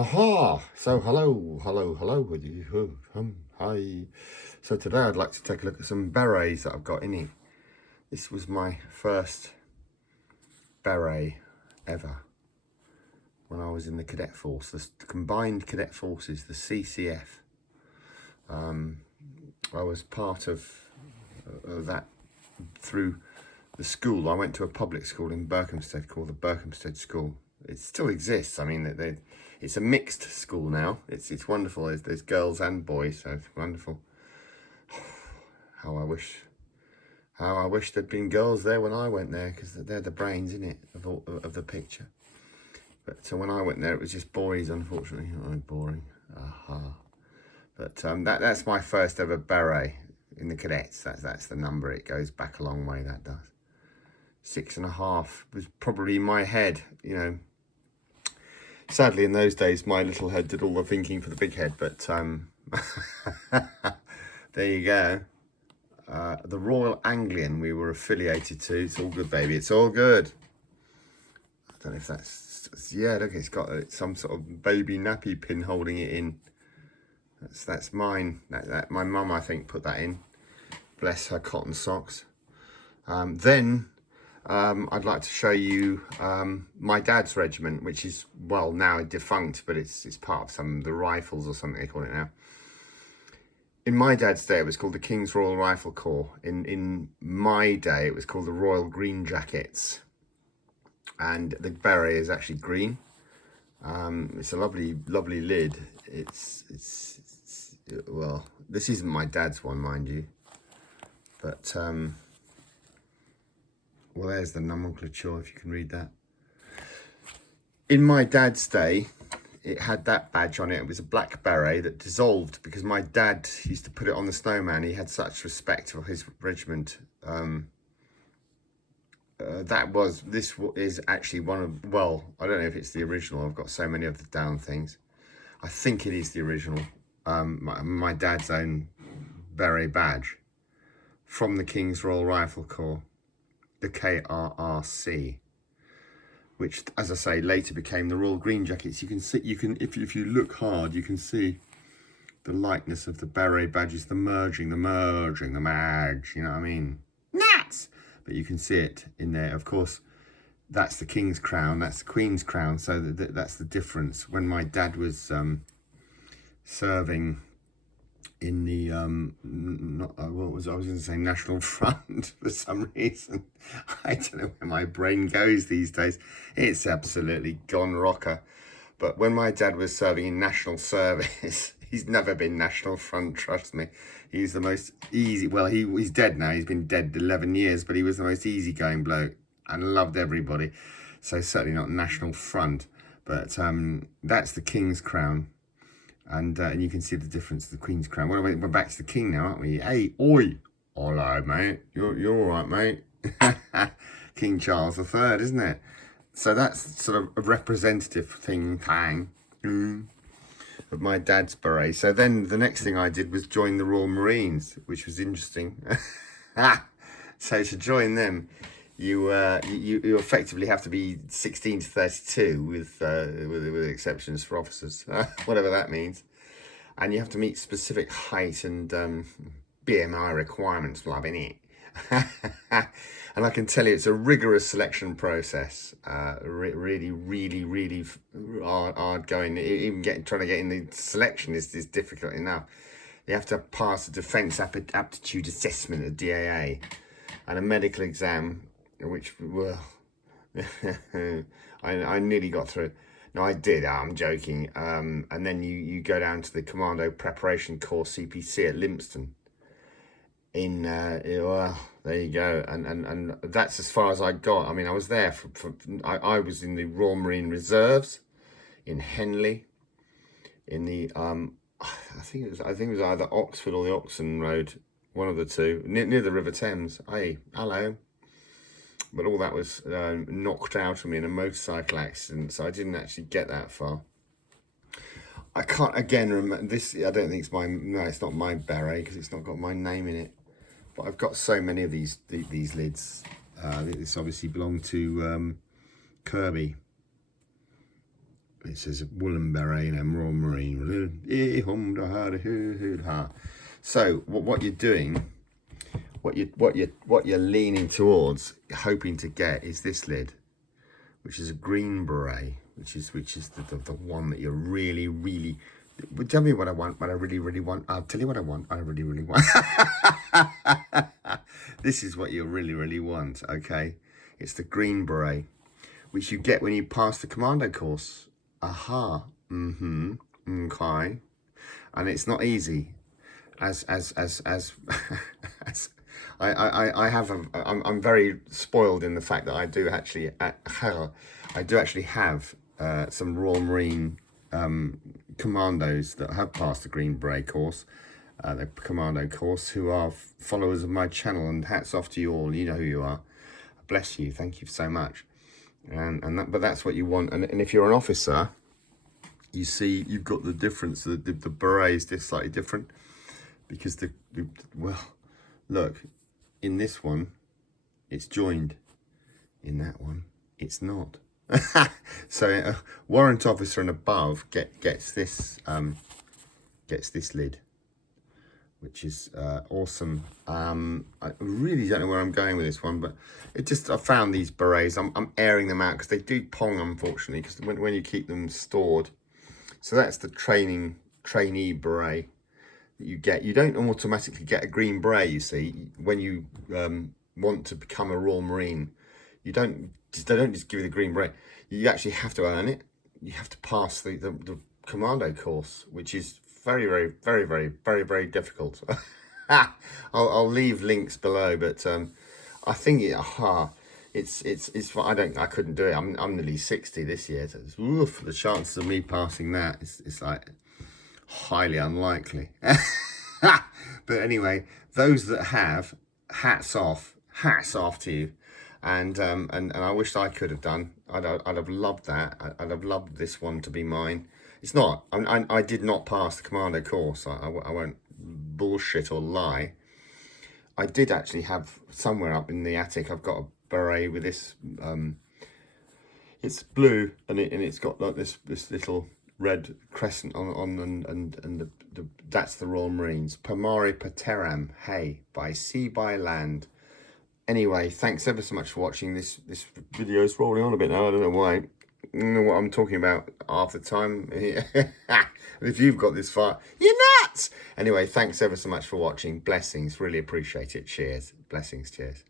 Aha! So hello with you. Hi. So today I'd like to take a look at some berets that I've got in here. This was my first beret ever when I was in the cadet force, the combined cadet forces, the CCF. I was part of that through the school. I went to a public school in Berkhamsted called the Berkhamsted School. It still exists. I mean, it's a mixed school now. It's wonderful. There's girls and boys, so it's wonderful. How I wish there'd been girls there when I went there, because they're the brains, in it, of the picture. But so when I went there, it was just boys, unfortunately. Oh, boring. Aha. But that's my first ever beret in the cadets. That's the number. It goes back a long way. That does. 6.5 was probably my head, you know. Sadly, in those days, my little head did all the thinking for the big head. But there you go. The Royal Anglian we were affiliated to. It's all good, baby. It's all good. I don't know if that's... Yeah, look, it's got some sort of baby nappy pin holding it in. That's mine. My mum, I think, put that in. Bless her cotton socks. Then I'd like to show you my dad's regiment, which is, well, now defunct, but it's part of the rifles or something they call it now. In my dad's day, it was called the King's Royal Rifle Corps. In my day, it was called the Royal Green Jackets. And the beret is actually green. It's a lovely lid. Well, this isn't my dad's one, mind you. But, well, there's the nomenclature, if you can read that. In my dad's day, it had that badge on it. It was a black beret that dissolved because my dad used to put it on the snowman. He had such respect for his regiment. This is actually one of, well, I don't know if it's the original. I've got so many of the down things. I think it is the original. My dad's own beret badge from the King's Royal Rifle Corps, the KRRC, which, as I say, later became the Royal Green Jackets. You can see, if you look hard, you can see the likeness of the beret badges, the merging, the merge, you know what I mean? Nuts! But you can see it in there. Of course, that's the King's crown, that's the Queen's crown, so that's the difference. When my dad was serving in the I was going to say National Front for some reason. I don't know where my brain goes these days. It's absolutely gone rocker. But when my dad was serving in national service, he's never been National Front, trust me. He's the most easy, well, he's dead now. He's been dead 11 years, but he was the most easygoing bloke and loved everybody. So certainly not National Front. But that's the King's crown. And you can see the difference, the Queen's crown. Well, we're back to the King now, aren't we? Hey, oi! Hello, mate. You're all right, mate. King Charles III, isn't it? So that's sort of a representative thing of my dad's beret. So then the next thing I did was join the Royal Marines, which was interesting. So to join them, you effectively have to be 16 to 32 with exceptions for officers, whatever that means. And you have to meet specific height and BMI requirements, loving it. And I can tell you, it's a rigorous selection process. Really hard going. Even trying to get in the selection is difficult enough. You have to pass a defence aptitude assessment, a DAA, and a medical exam, which, well, I nearly got through. No, I did. I'm joking. And then you go down to the Commando Preparation Course, CPC, at Lympstone. Well, there you go. And that's as far as I got. I mean, I was there I was in the Royal Marine Reserves in Henley, in the I think it was either Oxford or the Oxon Road, one of the two, near the River Thames. Hey, hello. But all that was knocked out of me in a motorcycle accident, so I didn't actually get that far. I can't, again, remember this. I don't think it's it's not my beret, because it's not got my name in it. But I've got so many of these lids. This obviously belonged to Kirby. it says woolen beret and Royal Marine. So what you're doing, what you're leaning towards, hoping to get, is this lid, which is a green beret, which is the one that you're really. Tell me what I want, what I really want. I'll tell you what I want, I really want. This is what you really want, okay? It's the green beret, which you get when you pass the commando course. Aha. Okay. And it's not easy. As I'm very spoiled in the fact that I do actually have some Royal Marine commandos that have passed the green beret course, the commando course, who are followers of my channel, and hats off to you all. You know who you are. Bless you. Thank you so much. But that's what you want. And if you're an officer, you see you've got the difference. The beret is just slightly different, because well, look, in this one it's joined, in that one it's not. So a warrant officer and above gets this lid, which is awesome. I really don't know where I'm going with this one, but I found these berets. I'm airing them out because they do pong, unfortunately, because when you keep them stored. So that's the trainee beret that you get. You don't automatically get a green beret, you see, when you want to become a Royal Marine. They don't just give you the green beret. You actually have to earn it. You have to pass the commando course, which is very difficult. I'll leave links below, but I think it's I couldn't do it. I'm nearly 60 this year, so the chances of me passing that is like highly unlikely. But anyway, those that have, hats off to you. And I wish I could have done. I'd have loved that. I'd have loved this one to be mine. It's not. I did not pass the commando course. I won't bullshit or lie. I did actually have somewhere up in the attic. I've got a beret with this. It's blue and it's got like this little red crescent on and that's the Royal Marines. Pamari Pateram. Hey, by sea, by land. Anyway, thanks ever so much for watching. This video is rolling on a bit now. I don't know why. I don't know what I'm talking about half the time. If you've got this far, you're nuts. Anyway, thanks ever so much for watching. Blessings. Really appreciate it. Cheers. Blessings. Cheers.